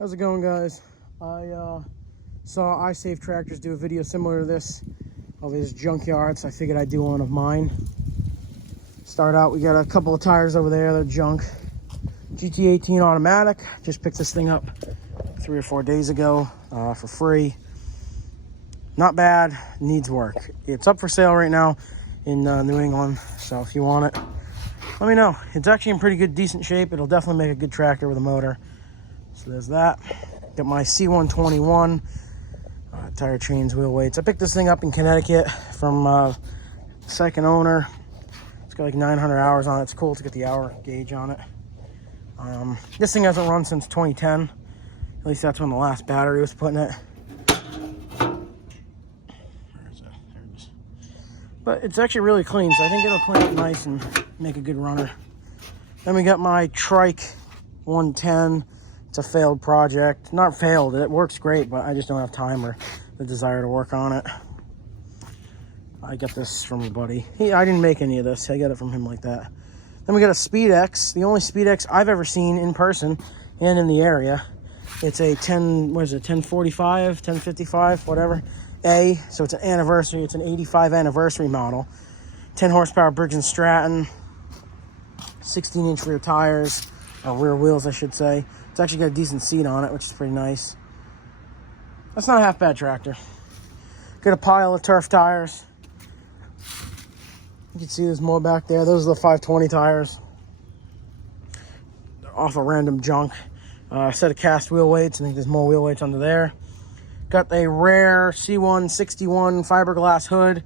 How's it going, guys? I saw iSafe Tractors do a video similar to this of his junkyards. I figured I'd do one of mine. Start out, we got a couple of tires over there that are junk. GT18 automatic. Just picked this thing up 3 or 4 days ago for free. Not bad, needs work. It's up for sale right now in New England, so if you want it, let me know. It's actually in pretty good, decent shape. It'll definitely make a good tractor with a motor. So there's that. Got my C121 tire chains, wheel weights. I picked this thing up in Connecticut from second owner. It's got like 900 hours on it. It's cool to get the hour gauge on it. This thing hasn't run since 2010. At least that's when the last battery was put in it. But it's actually really clean, so I think it'll clean up nice and make a good runner. Then we got my Trike 110. It's a failed project. Not failed, it works great, but I just don't have time or the desire to work on it. I got this from a buddy. I didn't make any of this. I got it from him like that. Then we got a SpeedX, the only SpeedX I've ever seen in person and in the area. It's a 1045, 1055, whatever. So it's an anniversary. It's an 85 anniversary model. 10 horsepower Briggs & Stratton. 16-inch rear tires, rear wheels, I should say. It's actually got a decent seat on it, which is pretty nice. That's not a half bad tractor. Got a pile of turf tires. You can see there's more back there. Those are the 520 tires. They're off of random junk. A set of cast wheel weights. I think there's more wheel weights under there. Got a rare C161 fiberglass hood.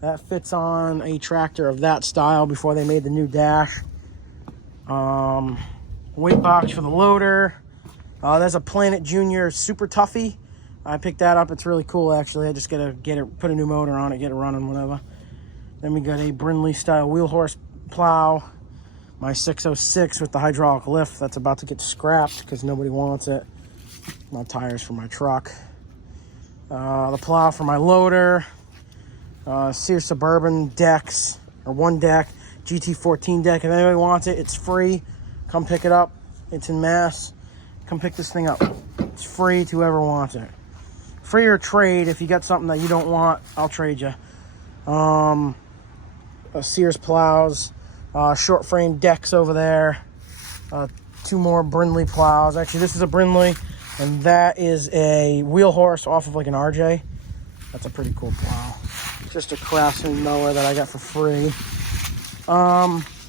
That fits on a tractor of that style before they made the new dash. Weight box for the loader. There's a Planet Junior Super Toughie. I picked that up. It's really cool, actually. I just gotta get it, put a new motor on it, get it running, whatever. Then we got a Brindley style wheel horse plow. My 606 with the hydraulic lift. That's about to get scrapped because nobody wants it. My tires for my truck. The plow for my loader. Sears Suburban decks, or one deck. GT14 deck. If anybody wants it, it's free. Come pick it up. It's in Mass. Come pick this thing up. It's free to whoever wants it. Free or trade. If you got something that you don't want, I'll trade you. Sears Plows. Short frame decks over there. 2 more Brindley plows. Actually, this is a Brindley, and that is a wheel horse off of like an RJ. That's a pretty cool plow. Just a Craftsman mower that I got for free.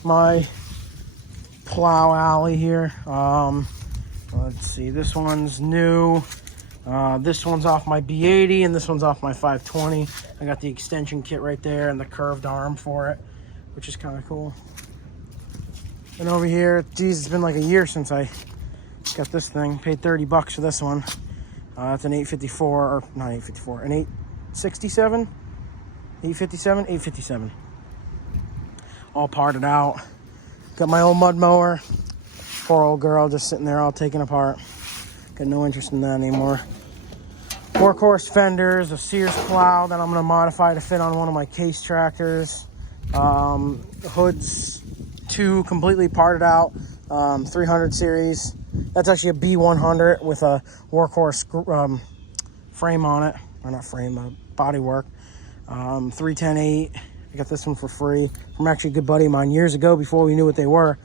My Plow Alley here. Let's see, this one's new. This one's off my B80 and this one's off my 520. I got the extension kit right there and the curved arm for it, which is kind of cool. And over here, geez, it's been like a year since I got this thing. Paid $30 for this one. It's an 854, or not 854, an 867? 857? 857. All parted out. Got my old mud mower. Poor old girl just sitting there all taken apart. Got no interest in that anymore. Workhorse fenders, a Sears plow that I'm going to modify to fit on one of my case tractors. Hoods, 2 completely parted out. 300 series. That's actually a B100 with a Workhorse frame on it. Or not frame, body work. 310/8. I got this one for free from actually a good buddy of mine years ago before we knew what they were.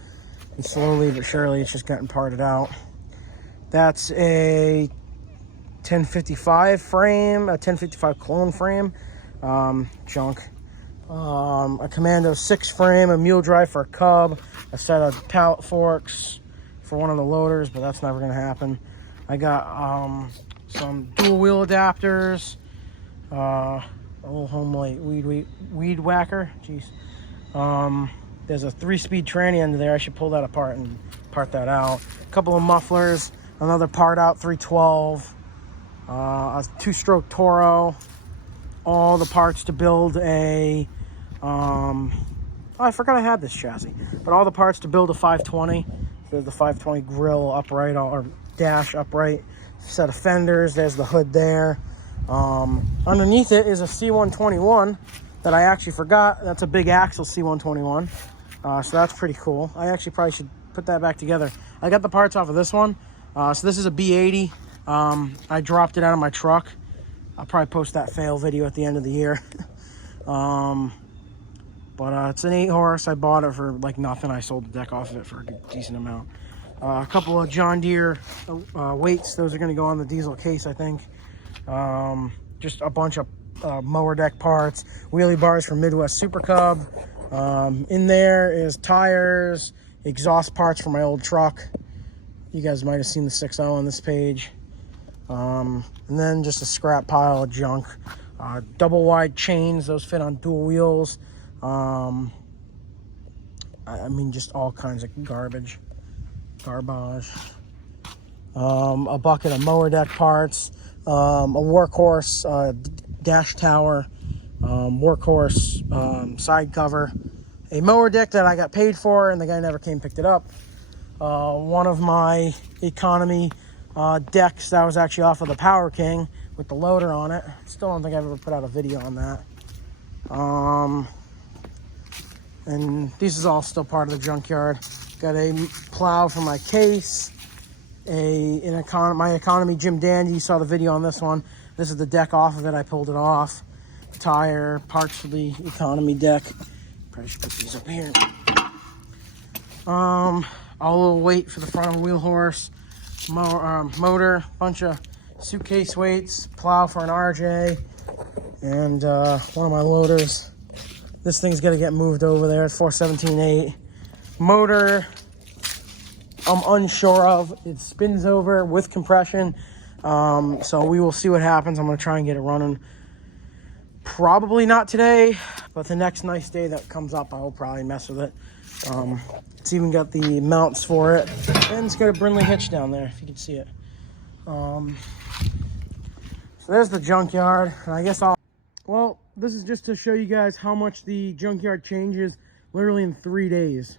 And slowly but surely it's just gotten parted out. That's a 1055 frame, a 1055 clone frame. Junk. A Commando 6 frame, a mule drive for a Cub, a set of pallet forks for one of the loaders, but that's never going to happen. I got some dual wheel adapters. A little home light weed whacker. Jeez. There's a 3-speed tranny under there. I should pull that apart and part that out. A couple of mufflers. Another part out, 312. A 2-stroke Toro. All the parts to build a... I forgot I had this chassis. But all the parts to build a 520. There's the 520 grill upright, or dash upright. Set of fenders. There's the hood there. Underneath it is a C121 that I actually forgot. That's a big axle C121. So that's pretty cool. I actually probably should put that back together. I got the parts off of this one. So this is a B80. I dropped it out of my truck. I'll probably post that fail video at the end of the year. But it's an 8-horse. I bought it for like nothing. I sold the deck off of it for a decent amount. A couple of John Deere weights. Those are going to go on the diesel case, I think. Just a bunch of mower deck parts. Wheelie bars from Midwest Super Cub. In there is tires, exhaust parts for my old truck. You guys might have seen the 6.0 on this page. And then just a scrap pile of junk. Double wide chains, those fit on dual wheels. I mean, just all kinds of garbage. A bucket of mower deck parts. A workhorse dash tower. Workhorse side cover. A mower deck that I got paid for and the guy never came and picked it up. One of my economy decks that was actually off of the Power King with the loader on it. Still don't think I've ever put out a video on that. And this is all still part of the junkyard. Got a plow for my case. My economy Jim Dandy. You saw the video on this one. This is the deck off of it. I pulled it off. Tire, parts for the economy deck. Probably should put these up here. A little weight for the front of a wheel horse. Motor, bunch of suitcase weights, plow for an RJ, and one of my loaders. This thing's gonna get moved over there at 417.8. Motor, I'm unsure of. It spins over with compression, so we will see what happens. I'm gonna try and get it running. Probably not today, but the next nice day that comes up, I'll probably mess with it. It's even got the mounts for it, and it's got a Brindley hitch down there, if you can see it. So there's the junkyard, and I guess well, this is just to show you guys how much the junkyard changes literally in 3 days.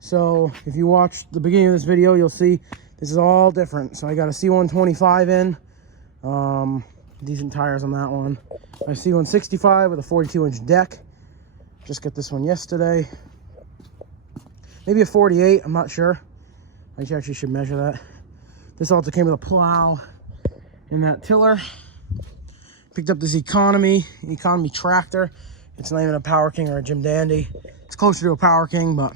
So if you watch the beginning of this video, you'll see this is all different. So I got a C125 in, decent tires on that one. My C165 with a 42-inch deck. Just got this one yesterday. Maybe a 48, I'm not sure. I actually should measure that. This also came with a plow and that tiller. Picked up this economy tractor. It's not even a Power King or a Jim Dandy. It's closer to a Power King, but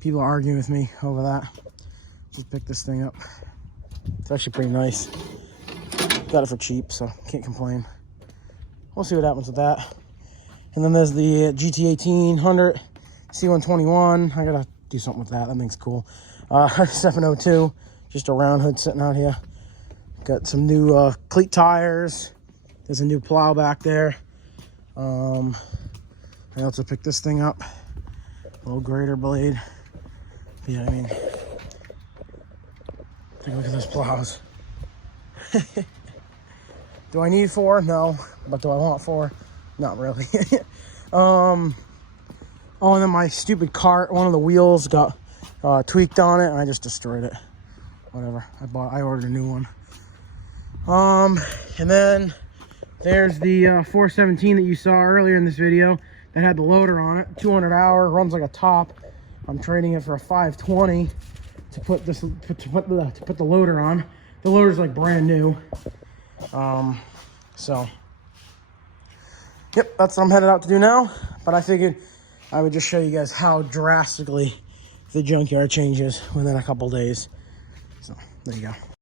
people are arguing with me over that. Just picked this thing up. It's actually pretty nice. Got it for cheap, so can't complain. We'll see what happens with that. And then there's the GT1800 C121. I gotta do something with that. That thing's cool. 702, just a round hood sitting out here. Got some new cleat tires. There's a new plow back there. I also picked this thing up. A little grater blade. But yeah, I mean, take a look at those plows. Do I need 4? No. But do I want 4? Not really. Oh, and then my stupid cart, one of the wheels got tweaked on it, and I just destroyed it. Whatever. I ordered a new one. And then there's the 417 that you saw earlier in this video that had the loader on it. 200 hour, runs like a top. I'm trading it for a 520 to put the loader on. The loader's like brand new. So yep, that's what I'm headed out to do now. But I figured I would just show you guys how drastically the junkyard changes within a couple days. So there you go.